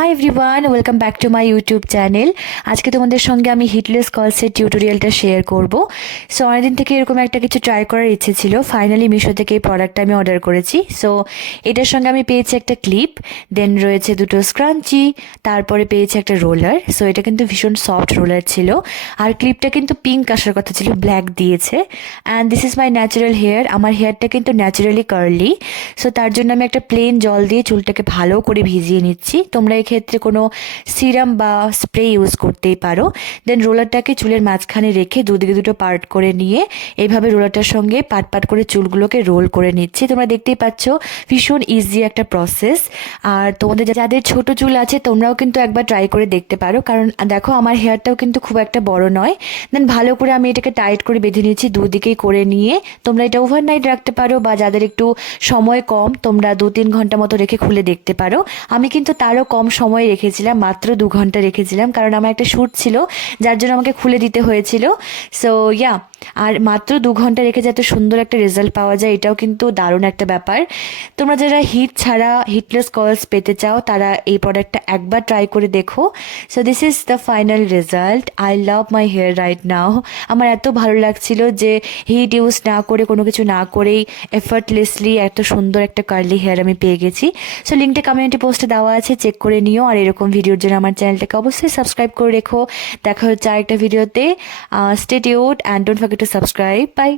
Hi everyone, welcome back to my YouTube channel. আজকে তোমাদের সঙ্গে আমি হিটলেস কার্লসের টিউটোরিয়ালটা শেয়ার করব। সো অনেকদিন থেকে এরকম একটা কিছু ট্রাই করার ইচ্ছে ছিল। ফাইনালি মিশো থেকে এই প্রোডাক্টটা আমি অর্ডার করেছি। সো এটার সঙ্গে আমি পেয়েছি একটা ক্লিপ, দেন রয়েছে দুটো স্ক্রাঞ্চি, তারপরে পেয়েছি একটা রোলার। সো এটা কিন্তু ভীষণ সফট রোলার ছিল, আর ক্লিপটা কিন্তু পিঙ্ক আসার কথা ছিল, ব্ল্যাক দিয়েছে। And this is my natural hair. আমার হেয়ারটা কিন্তু ন্যাচারালি কার্লি। সো তার জন্য আমি একটা প্লেন জল দিয়ে চুলটাকে ভালো করে ভিজিয়ে নিচ্ছি। তোমরা এক্ষেত্রে কোনো সিরাম বা স্প্রে ইউজ করতেই পারো। দেন রোলারটাকে চুলের মাঝখানে রেখে দুদিকে দুটো পার্ট করে নিয়ে এইভাবে রোলারটার সঙ্গে পাট পাট করে চুলগুলোকে রোল করে নিচ্ছি। তোমরা দেখতেই পাচ্ছ ভীষণ ইজি একটা প্রসেস। আর তোমাদের যাদের ছোট চুল আছে তোমরাও কিন্তু একবার ট্রাই করে দেখতে পারো, কারণ দেখো আমার হেয়ারটাও কিন্তু খুব একটা বড় নয়। দেন ভালো করে আমি এটাকে টাইট করে বেঁধে নিচ্ছি দুদিকেই করে নিয়ে। তোমরা এটা ওভারনাইট রাখতে পারো, বা যাদের একটু সময় কম তোমরা 2-3 ঘন্টা মতো রেখে খুলে দেখতে পারো। আমি কিন্তু তারও কম সময় রেখেছিলাম, মাত্র 2 ঘন্টা রেখেছিলাম, কারণ আমার একটা শ্যুট ছিল যার জন্য আমাকে খুলে দিতে হয়েছিল। সো ইয়া, আর মাত্র 2 ঘন্টা রেখে যে এত সুন্দর একটা রেজাল্ট পাওয়া যায় এটাও কিন্তু দারুণ একটা ব্যাপার। তোমরা যারা হিট ছাড়া হিটলেস কার্লস পেতে চাও তারা এই প্রোডাক্টটা একবার ট্রাই করে দেখো। So this is the final result. I love my hair right now. আমার এত ভালো লাগছিল যে হিট ইউজ না করে, কোনো কিছু না করেই এফার্টলেসলি এত সুন্দর একটা কার্লি হেয়ার আমি পেয়ে গেছি। সো লিঙ্কটা কমিউনিটি পোস্টে দেওয়া আছে, চেক করে নিও। আর এরকম ভিডিওর জন্য আমার চ্যানেলটাকে অবশ্যই সাবস্ক্রাইব করে রেখো। দেখা হচ্ছে আরেকটা ভিডিওতে। Stay tuned and don't forget to subscribe. By.